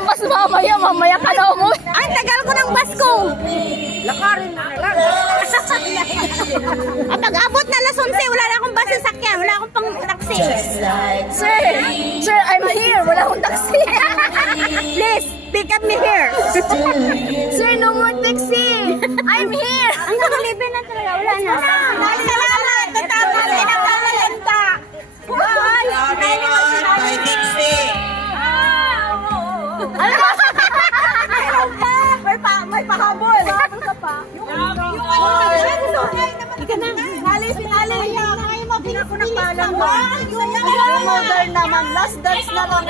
bukas mamaya ka na umuwi. Ang tagal ko ng bus ko. Lakarin mo na lang. Pag abot na alas 11, wala na akong bus sasakyan. Wala akong pang taxi. Sir, I'm here. Wala akong taxi. Please, pick up me here. Sir, no more taxi. I'm here. Ang nakalibre na talaga. Wala na. Salamat. Tatapos na nakakalanta. Bye. May taxi. May pahabol. Pahabol ka pa. Ika na. Finale. Hindi na po nagpaalam mo. Modern naman. Last dance na lang.